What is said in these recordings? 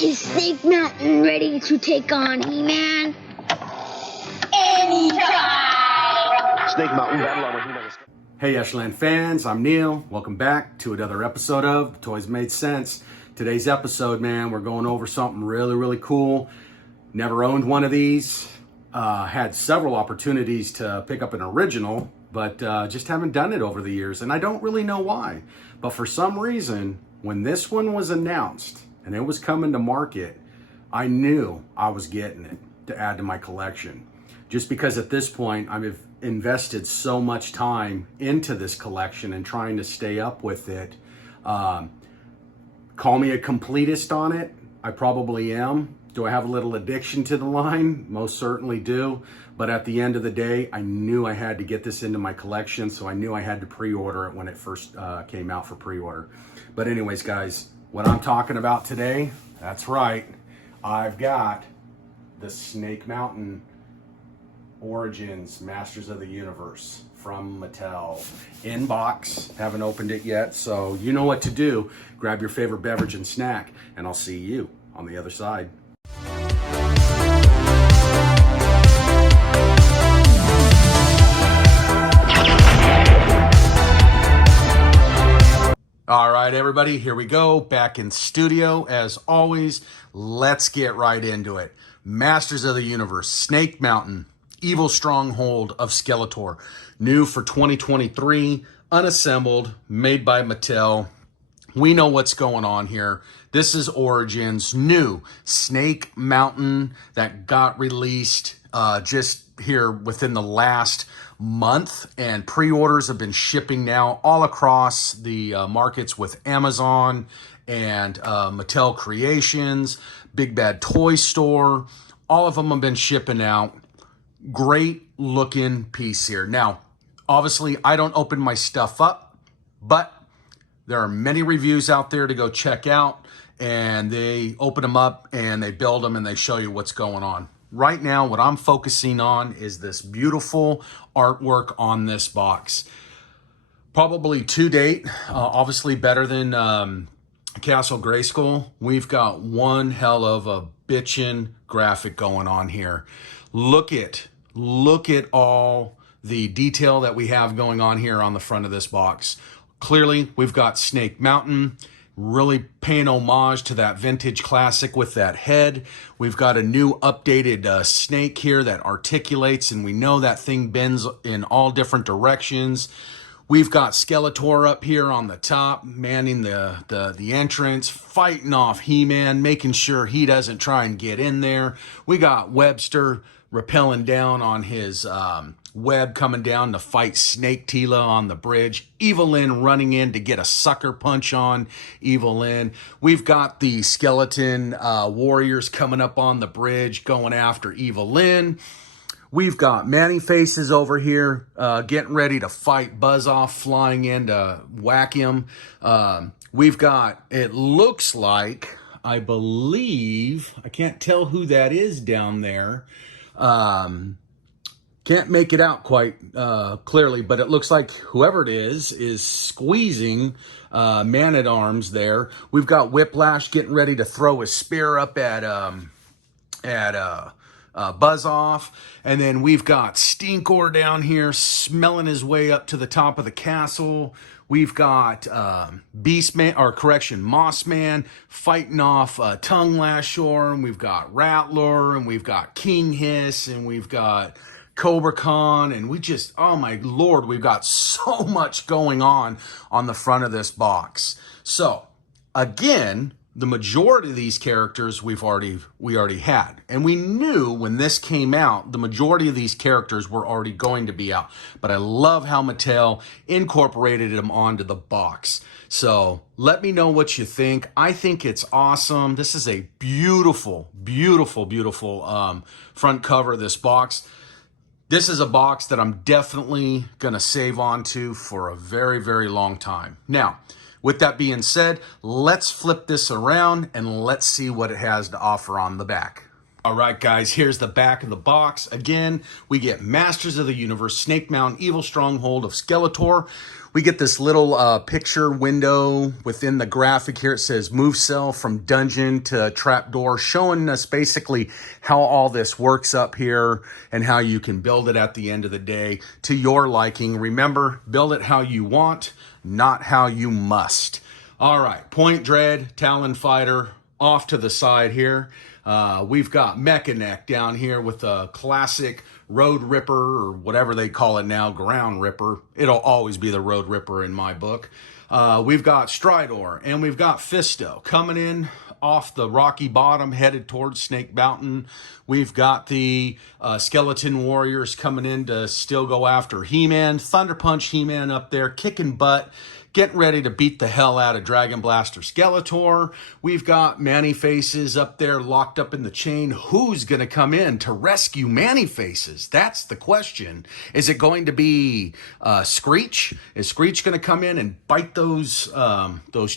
Is Snake Mountain ready to take on He-Man? Anytime! Snake Mountain battle on He-Man. Hey Yesterland fans, I'm Neal. Welcome back to another episode of Toys Made Sense. Today's episode, man, we're going over something really cool. Never owned one of these. Had several opportunities to pick up an original, but just haven't done it over the years, and I don't really know why. But for some reason, when this one was announced and it was coming to market, I knew I was getting it to add to my collection. Just because at this point, I've invested so much time into this collection and trying to stay up with it. Call me a completist on it. I probably am. Do I have a little addiction to the line? Most certainly do. But at the end of the day, I knew I had to get this into my collection, so I knew I had to pre-order it when it first came out for pre-order. But anyways, guys, what I'm talking about today, that's right, I've got the Snake Mountain Origins Masters of the Universe from Mattel in box. Haven't opened it yet, so you know what to do. Grab your favorite beverage and snack, and I'll see you on the other side. All right, everybody, here we go. Back in studio. As always, let's get right into it. Masters of the Universe, Snake Mountain, Evil Stronghold of Skeletor. New for 2023, unassembled, made by Mattel. We know what's going on here. This is Origins, new Snake Mountain that got released just here within the last month, and pre-orders have been shipping now all across the markets with Amazon and Mattel Creations, Big Bad Toy Store. All of them have been shipping out. Great looking piece here. Now, obviously, I don't open my stuff up, but there are many reviews out there to go check out, and they open them up and they build them and they show you what's going on. Right now, what I'm focusing on is this beautiful artwork on this box. Probably to date, obviously better than Castle Grayskull. We've got one hell of a bitchin' graphic going on here. Look at all the detail that we have going on here on the front of this box. Clearly, we've got Snake Mountain, really paying homage to that vintage classic with that head. We've got a new updated snake here that articulates, and we know that thing bends in all different directions. We've got Skeletor up here on the top, manning the entrance, fighting off He-Man, making sure he doesn't try and get in there. We got Webster rappelling down on his web, coming down to fight Snake Tila on the bridge. Evil-Lyn running in to get a sucker punch on Evil-Lyn. We've got the skeleton warriors coming up on the bridge, going after Evil-Lyn. We've got Man-E-Faces over here getting ready to fight Buzz-Off, flying in to whack him. We've got, it looks like, I believe, I can't tell who that is down there. Can't make it out quite clearly, but it looks like whoever it is squeezing Man-at-Arms there. We've got Whiplash getting ready to throw his spear up at Buzz-Off. And then we've got Stinkor down here smelling his way up to the top of the castle. We've got Mossman fighting off Tongue Lashor, and we've got Rattler, and we've got King Hiss, and we've got Cobra Khan, and we just, oh my Lord, we've got so much going on the front of this box. So, again, the majority of these characters we already had. And we knew when this came out, the majority of these characters were already going to be out. But I love how Mattel incorporated them onto the box. So let me know what you think. I think it's awesome. This is a beautiful, beautiful, beautiful front cover of this box. This is a box that I'm definitely going to save onto for a very, very long time. Now, with that being said, let's flip this around and let's see what it has to offer on the back. All right, guys, here's the back of the box. Again, we get Masters of the Universe, Snake Mountain, Evil Stronghold of Skeletor. We get this little picture window within the graphic here. It says move cell from dungeon to trapdoor, showing us basically how all this works up here and how you can build it at the end of the day to your liking. Remember, build it how you want, not how you must. All right, Point Dread, Talon Fighter, off to the side here. We've got Mechaneck down here with a classic Road Ripper, or whatever they call it now, Ground Ripper. It'll always be the Road Ripper in my book. We've got Stridor, and we've got Fisto coming in off the rocky bottom, headed towards Snake Mountain. We've got the Skeleton Warriors coming in to still go after He-Man. Thunder Punch He-Man up there, kicking butt, getting ready to beat the hell out of Dragon Blaster Skeletor. We've got Man-E-Faces up there locked up in the chain. Who's going to come in to rescue Man-E-Faces? That's the question. Is it going to be Screech? Is Screech going to come in and bite those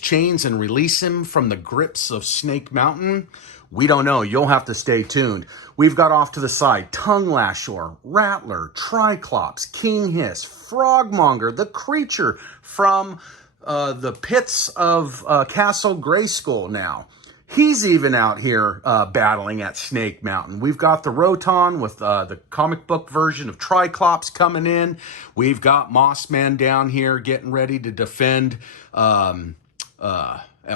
chains and release him from the grips of Snake Mountain? We don't know. You'll have to stay tuned. We've got off to the side Tongue Lasher, Rattler, Triclops, King Hiss, Frogmonger, the creature from the pits of Castle Grayskull now. He's even out here battling at Snake Mountain. We've got the Roton with the comic book version of Triclops coming in. We've got Mossman down here getting ready to defend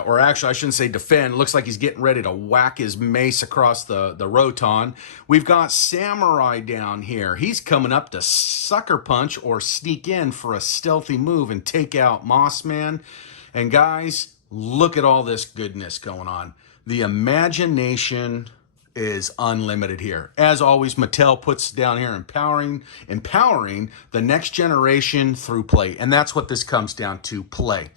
or actually, I shouldn't say defend. Looks like he's getting ready to whack his mace across the Roton. We've got Samurai down here. He's coming up to sucker punch or sneak in for a stealthy move and take out Mossman. And guys, look at all this goodness going on. The imagination is unlimited here. As always, Mattel puts down here empowering the next generation through play. And that's what this comes down to, play.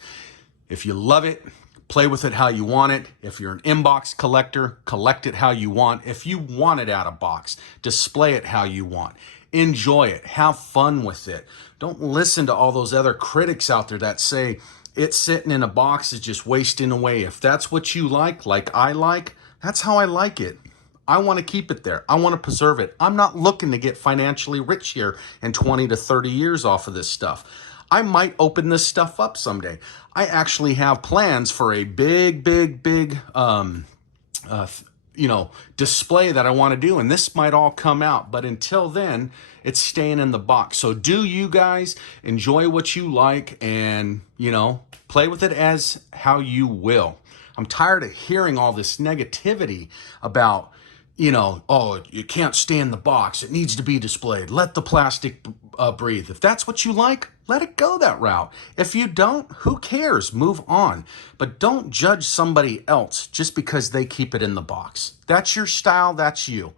If you love it, play with it how you want it. If you're an inbox collector, collect it how you want. If you want it out of box, display it how you want. Enjoy it. Have fun with it. Don't listen to all those other critics out there that say it's sitting in a box is just wasting away. If that's what you like I like, that's how I like it. I want to keep it there. I want to preserve it. I'm not looking to get financially rich here in 20 to 30 years off of this stuff. I might open this stuff up someday. I actually have plans for a big, display that I want to do, and this might all come out. But until then, it's staying in the box. So do you guys enjoy what you like and, play with it as how you will. I'm tired of hearing all this negativity about, oh, you can't stay in the box. It needs to be displayed. Let the plastic breathe. If that's what you like, let it go that route. If you don't, who cares? Move on. But don't judge somebody else just because they keep it in the box. That's your style. That's you.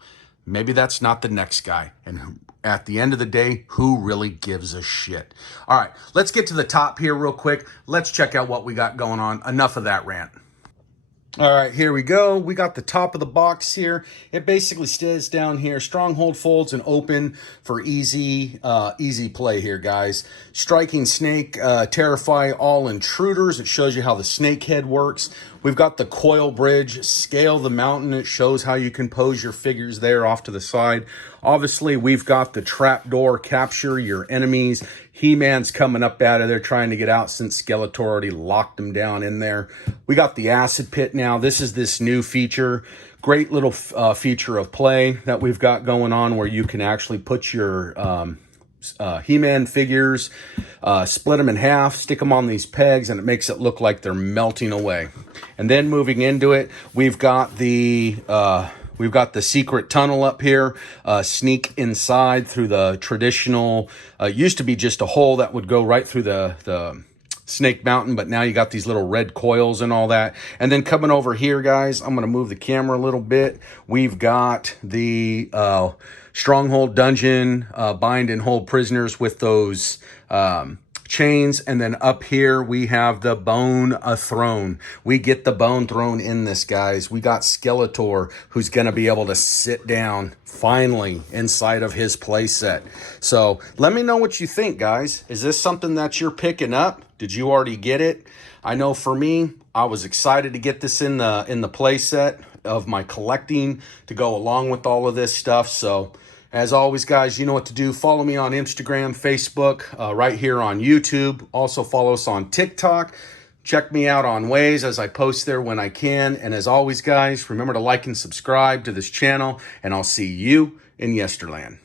Maybe that's not the next guy. And at the end of the day, who really gives a shit? All right, let's get to the top here real quick. Let's check out what we got going on. Enough of that rant. All right, here we go. We got the top of the box here. It basically stays down here. Stronghold folds and open for easy play here, guys. Striking Snake, terrify all intruders. It shows you how the snake head works. We've got the coil bridge, scale the mountain. It shows how you can pose your figures there off to the side. Obviously, we've got the trapdoor, capture your enemies. He-Man's coming up out of there trying to get out since Skeletor already locked him down in there. We got the acid pit now. This is this new feature. Great little feature of play that we've got going on where you can actually put your He-Man figures, split them in half, stick them on these pegs, and it makes it look like they're melting away. And then moving into it, we've got the secret tunnel up here, sneak inside through the traditional, used to be just a hole that would go right through the Snake Mountain, but now you got these little red coils and all that. And then coming over here, guys, I'm going to move the camera a little bit. We've got the Stronghold Dungeon, bind and hold prisoners with those chains. And then up here we have the Bone Throne. We get the Bone Throne in this, guys. We got Skeletor, who's going to be able to sit down finally inside of his playset. So let me know what you think, guys. Is this something that you're picking up? Did you already get it? I know for me, I was excited to get this in the playset of my collecting to go along with all of this stuff. So As always, guys, you know what to do. Follow me on Instagram, Facebook, right here on YouTube. Also follow us on TikTok. Check me out on Waze as I post there when I can. And as always, guys, remember to like and subscribe to this channel, and I'll see you in Yesterland.